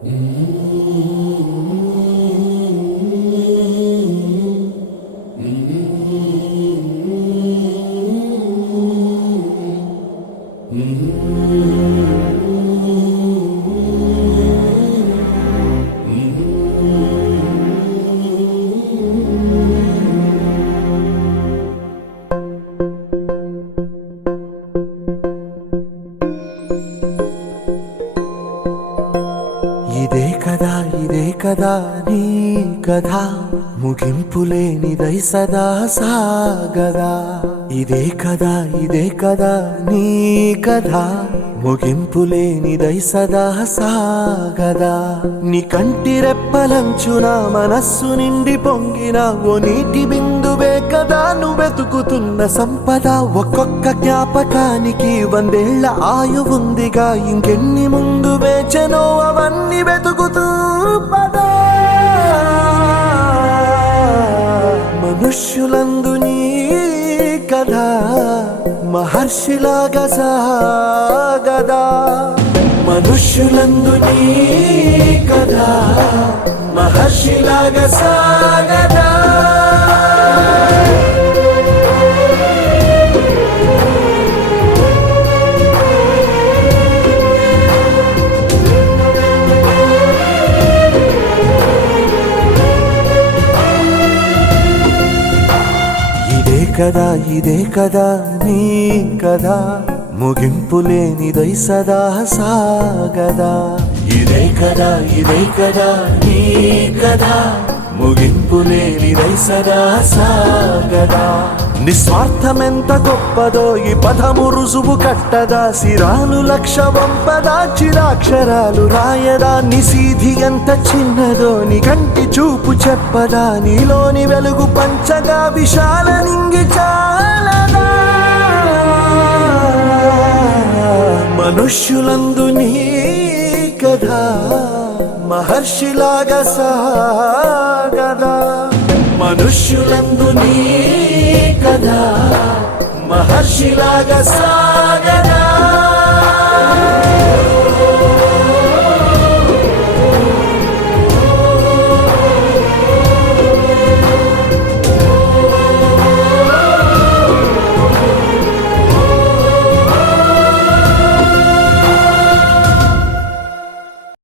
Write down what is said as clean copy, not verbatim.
ఇదే కదా నీ కథ ముగింపులేనిదై సదా సాగదా. ఇదే కదా నీ కథ ముగింపులేనిదై సదా సాగదా. నీ కంటి రెప్పలంచున మనస్సు నిండి పొంగిన ఓ నీటి బిందువే కదా నువ్వెతుకుతున్న సంపద. ఒక్కొక్క జ్ఞాపకానికి 100 ఏళ్ల ఆయువుందిగా, ఇంకెన్ని ముందు వేచనో అవన్నీ వెతుకుతూ పదా. మనుష్యులందు నీ కథ మహర్షిలాగా సాగదా. మనుష్యులందు నీ కథ మహర్షిలాగా సాగదా. ఇదే కదా నీ కథ ముగింపులేనిదై సదా సాగదా. ఇదే కదా నీ కథ ముగింపులేనిదై సదా సాగదా. నిస్వార్థమెంత గొప్పదో ఈ పదము రుజువు కట్టదా. సిరాలు లక్ష వంపదా, చిరాక్షరాలు రాయదా. నిసీధి ఎంత చిన్నదో నీ కంటి చూపు చెప్పదా. నీలోని వెలుగు పంచగా విశాల నింగి చాలదా. మనుష్యులందు నీ కథ మహర్షిలాగా సాగదా. మనుష్యులందు నీ కథ మహర్షిలాగా సాగదా.